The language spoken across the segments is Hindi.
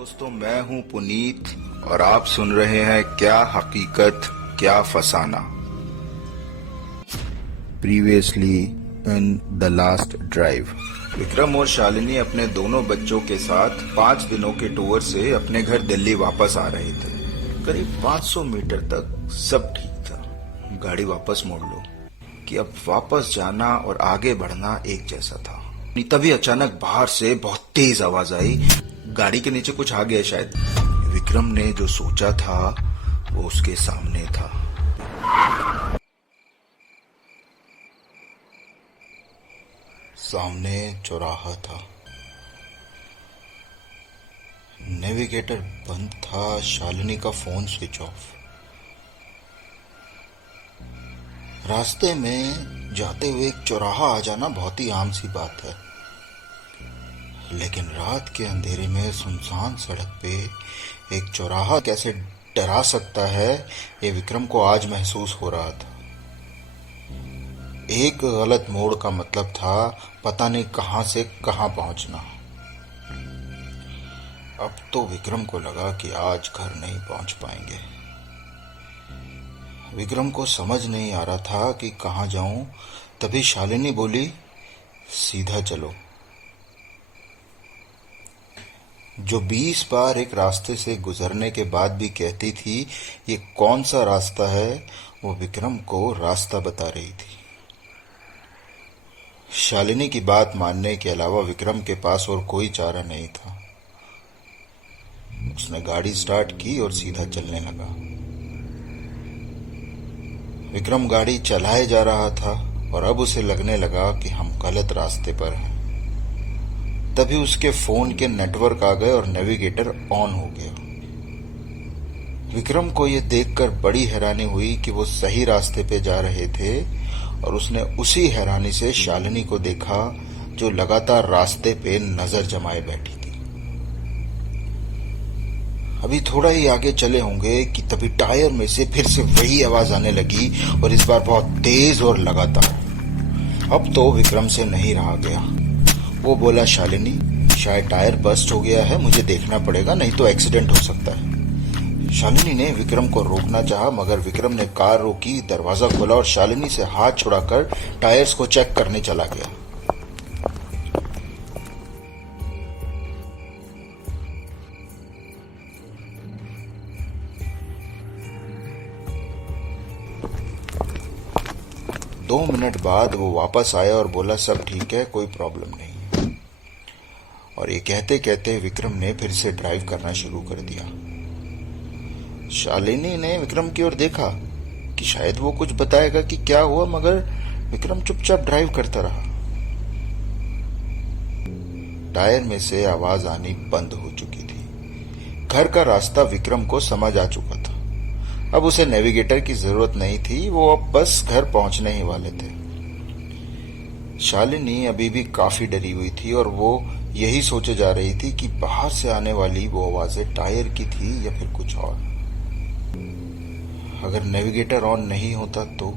दोस्तों, मैं हूं पुनीत और आप सुन रहे हैं क्या हकीकत क्या फसाना। Previously in the last drive, Vikram और शालिनी अपने दोनों बच्चों के साथ 5 दिनों के टूर से अपने घर दिल्ली वापस आ रहे थे। करीब 500 मीटर तक सब ठीक था। गाड़ी वापस मोड़ लो कि अब वापस जाना और आगे बढ़ना एक जैसा था। तभी अचानक बाहर से बहुत तेज आवाज आई। गाड़ी के नीचे कुछ आ गया शायद। विक्रम ने जो सोचा था वो उसके सामने था। सामने चौराहा था। नेविगेटर बंद था। शालिनी का फोन स्विच ऑफ। रास्ते में जाते हुए एक चौराहा आ जाना बहुत ही आम सी बात है, लेकिन रात के अंधेरे में सुनसान सड़क पे एक चौराहा कैसे डरा सकता है, ये विक्रम को आज महसूस हो रहा था। एक गलत मोड़ का मतलब था पता नहीं कहां से कहां पहुंचना। अब तो विक्रम को लगा कि आज घर नहीं पहुंच पाएंगे। विक्रम को समझ नहीं आ रहा था कि कहां जाऊं। तभी शालिनी बोली, सीधा चलो। जो 20 बार एक रास्ते से गुजरने के बाद भी कहती थी ये कौन सा रास्ता है, वो विक्रम को रास्ता बता रही थी। शालिनी की बात मानने के अलावा विक्रम के पास और कोई चारा नहीं था। उसने गाड़ी स्टार्ट की और सीधा चलने लगा। विक्रम गाड़ी चलाए जा रहा था और अब उसे लगने लगा कि हम गलत रास्ते पर हैं। तभी उसके फोन के नेटवर्क आ गए और नेविगेटर ऑन हो गया। विक्रम को यह देखकर बड़ी हैरानी हुई कि वो सही रास्ते पे जा रहे थे और उसने उसी हैरानी से शालिनी को देखा जो लगातार रास्ते पे नजर जमाए बैठी थी। अभी थोड़ा ही आगे चले होंगे कि तभी टायर में से फिर से वही आवाज आने लगी और इस बार बहुत तेज और लगातार। अब तो विक्रम से नहीं रहा गया। वो बोला, शालिनी शायद टायर बस्ट हो गया है, मुझे देखना पड़ेगा, नहीं तो एक्सीडेंट हो सकता है। शालिनी ने विक्रम को रोकना चाहा, मगर विक्रम ने कार रोकी, दरवाजा खोला और शालिनी से हाथ छुड़ाकर टायर्स को चेक करने चला गया। दो मिनट बाद वो वापस आया और बोला, सब ठीक है, कोई प्रॉब्लम नहीं। और ये कहते कहते विक्रम ने फिर से ड्राइव करना शुरू कर दिया। शालिनी ने विक्रम की ओर देखा कि शायद वो कुछ बताएगा कि क्या हुआ, मगर विक्रम चुपचाप ड्राइव करता रहा। टायर में से आवाज आनी बंद हो चुकी थी। घर का रास्ता विक्रम को समझ आ चुका था। अब उसे नेविगेटर की जरूरत नहीं थी, वो अब बस घर पहुंचने ही वाले थे। शालिनी अभी भी काफी डरी हुई थी और वो यही सोचे जा रही थी कि बाहर से आने वाली वो आवाजें टायर की थी या फिर कुछ और। अगर नेविगेटर ऑन नहीं होता तो,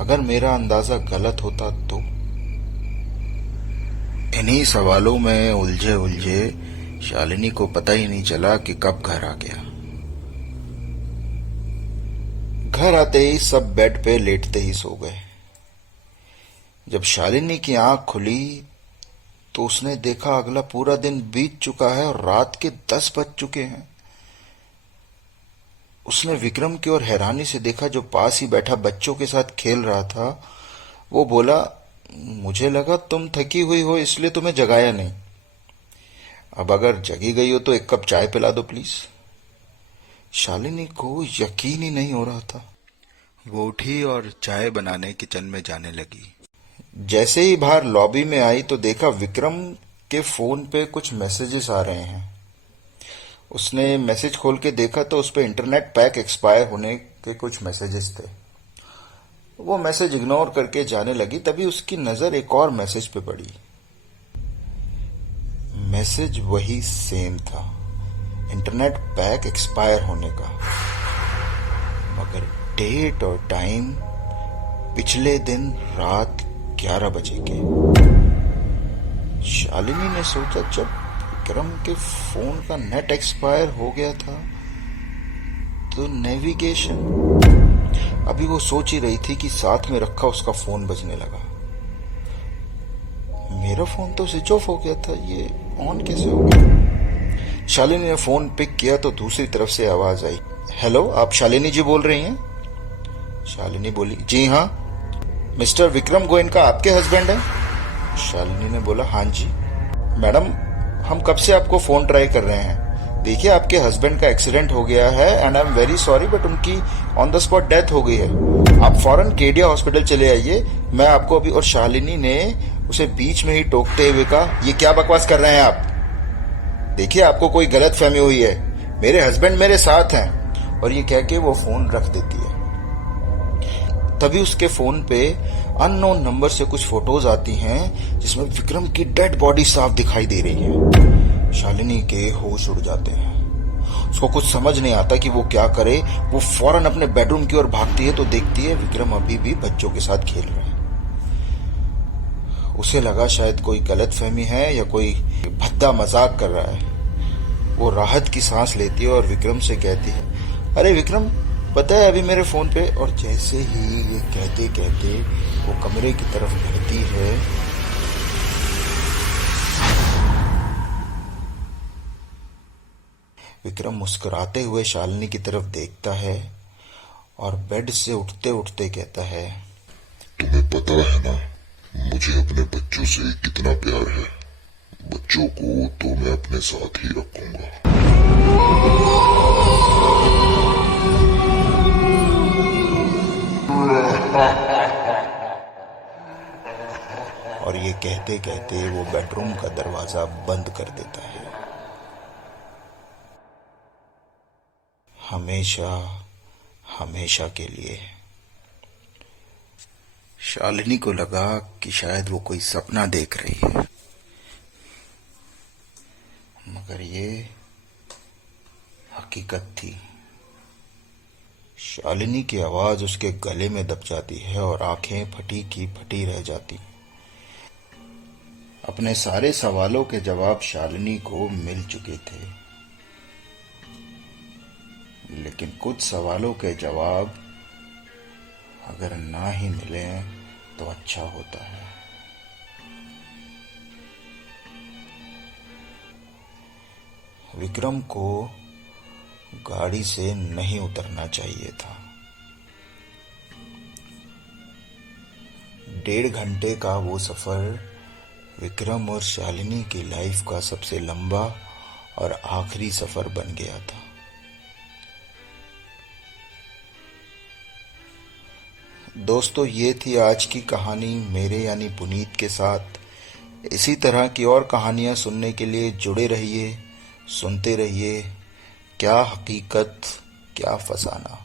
अगर मेरा अंदाजा गलत होता तो। इन्हीं सवालों में उलझे उलझे शालिनी को पता ही नहीं चला कि कब घर आ गया। घर आते ही सब बेड पे लेटते ही सो गए। जब शालिनी की आंख खुली तो उसने देखा अगला पूरा दिन बीत चुका है और रात के 10 बज चुके हैं। उसने विक्रम की ओर हैरानी से देखा जो पास ही बैठा बच्चों के साथ खेल रहा था। वो बोला, मुझे लगा तुम थकी हुई हो इसलिए तुम्हें जगाया नहीं। अब अगर जगी गई हो तो एक कप चाय पिला दो प्लीज। शालिनी को यकीन ही नहीं हो रहा था। वो उठी और चाय बनाने किचन में जाने लगी। जैसे ही बाहर लॉबी में आई तो देखा विक्रम के फोन पे कुछ मैसेजेस आ रहे हैं। उसने मैसेज खोल के देखा तो उस पे इंटरनेट पैक एक्सपायर होने के कुछ मैसेजेस थे। वो मैसेज इग्नोर करके जाने लगी। तभी उसकी नजर एक और मैसेज पे पड़ी। मैसेज वही सेम था, इंटरनेट पैक एक्सपायर होने का, मगर डेट और टाइम पिछले दिन रात 11 बजे के। शालिनी ने सोचा जब विक्रम के फोन का नेट एक्सपायर हो गया था, तो नेविगेशन। अभी वो सोच ही रही थी कि साथ में रखा उसका फोन बजने लगा। मेरा फोन तो स्विच ऑफ हो गया था, ये ऑन कैसे हो गया? शालिनी ने फोन पिक किया तो दूसरी तरफ से आवाज आई, हेलो, आप शालिनी जी बोल रही हैं? शालिनी बोली, जी हाँ। मिस्टर विक्रम गोयनका आपके हस्बैंड हैं? शालिनी ने बोला, हाँ जी। मैडम, हम कब से आपको फोन ट्राई कर रहे हैं। देखिए, आपके हस्बैंड का एक्सीडेंट हो गया है and I am very sorry, but उनकी ऑन द स्पॉट डेथ हो गई है। आप फौरन केडिया हॉस्पिटल चले आइए, मैं आपको अभी। और शालिनी ने उसे बीच में ही टोकते हुए कहा, ये क्या बकवास कर रहे हैं आप? देखिए, आपको कोई गलत फहमी हुई है, मेरे हस्बैंड मेरे साथ हैं। और ये कह के वो फोन रख देती है। तभी उसके फोन पे अननोन नंबर से कुछ फोटोज आती हैं जिसमें विक्रम की डेड बॉडी साफ दिखाई दे रही है। शालिनी के होश उड़ जाते हैं। उसको कुछ समझ नहीं आता कि वो क्या करे। वो फौरन अपने बेडरूम की ओर भागती है तो देखती है विक्रम अभी भी बच्चों के साथ खेल रहा है। उसे लगा शायद कोई गलतफहमी है या कोई भद्दा मजाक कर रहा है। वो राहत की सांस लेती है और विक्रम से कहती है, अरे विक्रम, पता है अभी मेरे फोन पे। और जैसे ही ये कहते कहते वो कमरे की तरफ बढ़ती है, विक्रम मुस्कुराते हुए शालिनी की तरफ देखता है और बेड से उठते उठते कहता है, तुम्हें पता है ना मुझे अपने बच्चों से कितना प्यार है। बच्चों को तो मैं अपने साथ ही रखूंगा। और ये कहते कहते वो बेडरूम का दरवाजा बंद कर देता है। हमेशा हमेशा के लिए। शालिनी को लगा कि शायद वो कोई सपना देख रही है, मगर ये हकीकत थी। शालिनी की आवाज उसके गले में दब जाती है और आंखें फटी की फटी रह जाती। अपने सारे सवालों के जवाब शालिनी को मिल चुके थे, लेकिन कुछ सवालों के जवाब अगर ना ही मिले तो अच्छा होता है। विक्रम को गाड़ी से नहीं उतरना चाहिए था। 1.5 घंटे का वो सफर विक्रम और शालिनी की लाइफ का सबसे लंबा और आखिरी सफर बन गया था। दोस्तों, ये थी आज की कहानी मेरे यानी पुनीत के साथ। इसी तरह की और कहानियां सुनने के लिए जुड़े रहिए, सुनते रहिए। क्या हकीकत, क्या फसाना।